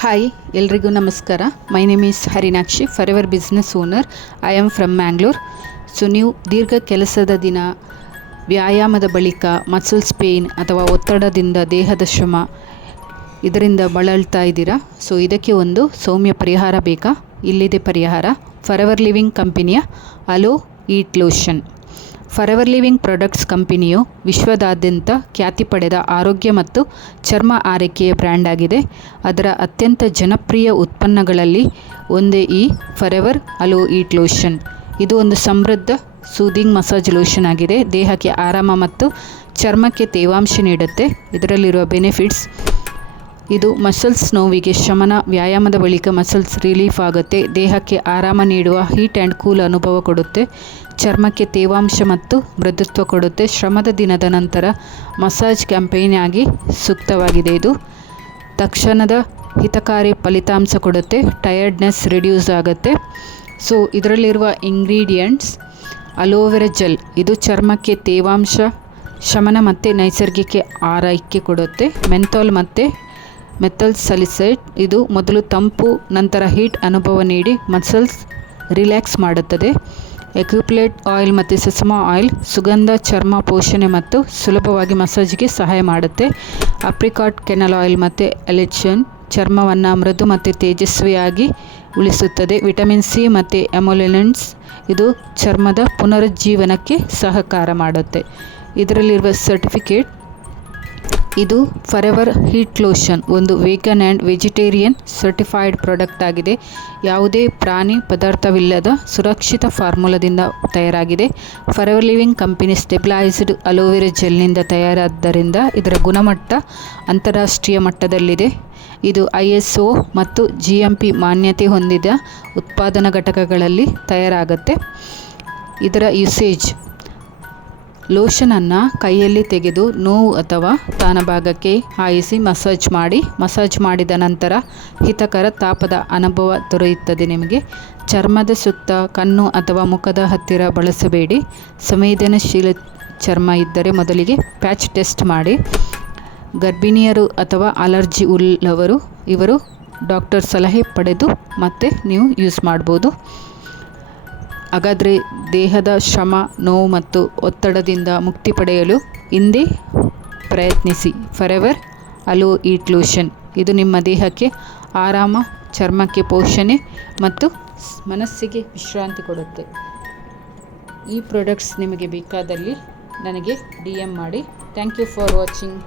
Hi ಎಲ್ರಿಗೂ ನಮಸ್ಕಾರ. My name is Harinakshi, forever business owner. I am from Mangalore. So ನೀವು ದೀರ್ಘ ಕೆಲಸದ ದಿನ, ವ್ಯಾಯಾಮದ ಬಳಿಕ ಮಸಲ್ಸ್ ಪೇಯ್ನ್ ಅಥವಾ ಒತ್ತಡದಿಂದ ದೇಹದ ಶ್ರಮ ಇದರಿಂದ ಬಳಲ್ತಾ ಇದ್ದೀರಾ. ಸೊ ಇದಕ್ಕೆ ಒಂದು ಸೌಮ್ಯ ಪರಿಹಾರ ಬೇಕಾ? ಇಲ್ಲಿದೆ ಪರಿಹಾರ. ಫಾರೆವರ್ ಲಿವಿಂಗ್ ಕಂಪನಿಯ ಅಲೋ ಈಟ್ ಲೋಷನ್. ಫಾರೆವರ್ ಲಿವಿಂಗ್ ಪ್ರಾಡಕ್ಟ್ಸ್ ಕಂಪನಿಯು ವಿಶ್ವದಾದ್ಯಂತ ಖ್ಯಾತಿ ಪಡೆದ ಆರೋಗ್ಯ ಮತ್ತು ಚರ್ಮ ಆರೈಕೆಯ ಬ್ರ್ಯಾಂಡ್ ಆಗಿದೆ. ಅದರ ಅತ್ಯಂತ ಜನಪ್ರಿಯ ಉತ್ಪನ್ನಗಳಲ್ಲಿ ಒಂದೇ ಈ ಫಾರೆವರ್ ಅಲೋ ಈಟ್ ಲೋಷನ್. ಇದು ಒಂದು ಸಮೃದ್ಧ ಸೂದಿಂಗ್ ಮಸಾಜ್ ಲೋಷನ್ ಆಗಿದೆ. ದೇಹಕ್ಕೆ ಆರಾಮ ಮತ್ತು ಚರ್ಮಕ್ಕೆ ತೇವಾಂಶ ನೀಡುತ್ತೆ. ಇದರಲ್ಲಿರುವ ಬೆನಿಫಿಟ್ಸ್: ಇದು ಮಸಲ್ಸ್ ನೋವಿಗೆ ಶಮನ, ವ್ಯಾಯಾಮದ ಬಳಿಕ ಮಸಲ್ಸ್ ರಿಲೀಫ್ ಆಗುತ್ತೆ, ದೇಹಕ್ಕೆ ಆರಾಮ ನೀಡುವ ಹೀಟ್ ಆ್ಯಂಡ್ ಕೂಲ್ ಅನುಭವ ಕೊಡುತ್ತೆ, ಚರ್ಮಕ್ಕೆ ತೇವಾಂಶ ಮತ್ತು ಮೃದುತ್ವ ಕೊಡುತ್ತೆ, ಶ್ರಮದ ದಿನದ ನಂತರ ಮಸಾಜ್ ಕ್ಯಾಂಪೇನ್ ಆಗಿ ಸೂಕ್ತವಾಗಿದೆ. ಇದು ತಕ್ಷಣದ ಹಿತಕಾರಿ ಫಲಿತಾಂಶ ಕೊಡುತ್ತೆ, ಟಯರ್ಡ್ನೆಸ್ ರಿಡ್ಯೂಸ್ ಆಗುತ್ತೆ. ಸೊ ಇದರಲ್ಲಿರುವ ಇಂಗ್ರೀಡಿಯೆಂಟ್ಸ್: ಅಲೋವೆರಾ ಜೆಲ್, ಇದು ಚರ್ಮಕ್ಕೆ ತೇವಾಂಶ ಶಮನ ಮತ್ತು ನೈಸರ್ಗಿಕ ಆರೈಕೆ ಕೊಡುತ್ತೆ. ಮೆಂಥಾಲ್ ಮತ್ತು ಮೆಥಲ್ ಸಲಿಸೈಡ್, ಇದು ಮೊದಲು ತಂಪು ನಂತರ ಹೀಟ್ ಅನುಭವ ನೀಡಿ ಮಸಲ್ಸ್ ರಿಲ್ಯಾಕ್ಸ್ ಮಾಡುತ್ತದೆ. ಎಕ್ಯುಪ್ಲೇಟ್ ಆಯಿಲ್ ಮತ್ತು ಸೆಸಮಾ ಆಯಿಲ್, ಸುಗಂಧ ಚರ್ಮ ಪೋಷಣೆ ಮತ್ತು ಸುಲಭವಾಗಿ ಮಸಾಜ್ಗೆ ಸಹಾಯ ಮಾಡುತ್ತೆ. ಅಪ್ರಿಕಾಟ್ ಕೆನಲ್ ಆಯಿಲ್ ಮತ್ತು ಎಲೆಚನ್, ಚರ್ಮವನ್ನು ಮೃದು ಮತ್ತು ತೇಜಸ್ವಿಯಾಗಿ ಉಳಿಸುತ್ತದೆ. ವಿಟಮಿನ್ ಸಿ ಮತ್ತು ಎಮೊಲಿನೆಂಟ್ಸ್, ಇದು ಚರ್ಮದ ಪುನರುಜ್ಜೀವನಕ್ಕೆ ಸಹಕಾರ ಮಾಡುತ್ತೆ. ಇದರಲ್ಲಿರುವ ಸರ್ಟಿಫಿಕೇಟ್: ಇದು ಫಾರೆವರ್ ಹೀಟ್ ಲೋಷನ್ ಒಂದು vegan and vegetarian certified product ಆಗಿದೆ. ಯಾವುದೇ ಪ್ರಾಣಿ ಪದಾರ್ಥವಿಲ್ಲದ ಸುರಕ್ಷಿತ ಫಾರ್ಮುಲಾದಿಂದ ತಯಾರಾಗಿದೆ. Forever living company stabilized aloe vera ಜೆಲ್ನಿಂದ ತಯಾರಾದ್ದರಿಂದ ಇದರ ಗುಣಮಟ್ಟ ಅಂತಾರಾಷ್ಟ್ರೀಯ ಮಟ್ಟದಲ್ಲಿದೆ. ಇದು ISO ಮತ್ತು GMP ಮಾನ್ಯತೆ ಹೊಂದಿದ ಉತ್ಪಾದನಾ ಘಟಕಗಳಲ್ಲಿ ತಯಾರಾಗುತ್ತೆ. ಇದರ ಯೂಸೇಜ್: ಲೋಷನನ್ನು ಕೈಯಲ್ಲಿ ತೆಗೆದು ನೋವು ಅಥವಾ ತಾನ ಭಾಗಕ್ಕೆ ಹಾಯಿಸಿ ಮಸಾಜ್ ಮಾಡಿದ ನಂತರ ಹಿತಕರ ತಾಪದ ಅನುಭವ ದೊರೆಯುತ್ತದೆ ನಿಮಗೆ. ಚರ್ಮದ ಸುತ್ತ, ಕಣ್ಣು ಅಥವಾ ಮುಖದ ಹತ್ತಿರ ಬಳಸಬೇಡಿ. ಸಂವೇದನಶೀಲ ಚರ್ಮ ಇದ್ದರೆ ಮೊದಲಿಗೆ ಪ್ಯಾಚ್ ಟೆಸ್ಟ್ ಮಾಡಿ. ಗರ್ಭಿಣಿಯರು ಅಥವಾ ಅಲರ್ಜಿ ಉಳ್ಳವರು ಇವರು ಡಾಕ್ಟರ್ ಸಲಹೆ ಪಡೆದು ಮತ್ತೆ ನೀವು ಯೂಸ್ ಮಾಡ್ಬೋದು. ಹಾಗಾದರೆ ದೇಹದ ಶ್ರಮ, ನೋವು ಮತ್ತು ಒತ್ತಡದಿಂದ ಮುಕ್ತಿ ಪಡೆಯಲು ಇಂದೇ ಪ್ರಯತ್ನಿಸಿ ಫಾರೆವರ್ ಅಲೋ ಈಟ್ ಲೋಷನ್. ಇದು ನಿಮ್ಮ ದೇಹಕ್ಕೆ ಆರಾಮ, ಚರ್ಮಕ್ಕೆ ಪೋಷಣೆ ಮತ್ತು ಮನಸ್ಸಿಗೆ ವಿಶ್ರಾಂತಿ ಕೊಡುತ್ತೆ. ಈ ಪ್ರಾಡಕ್ಟ್ಸ್ ನಿಮಗೆ ಬೇಕಾದಲ್ಲಿ ನನಗೆ DM ಮಾಡಿ. Thank you for watching.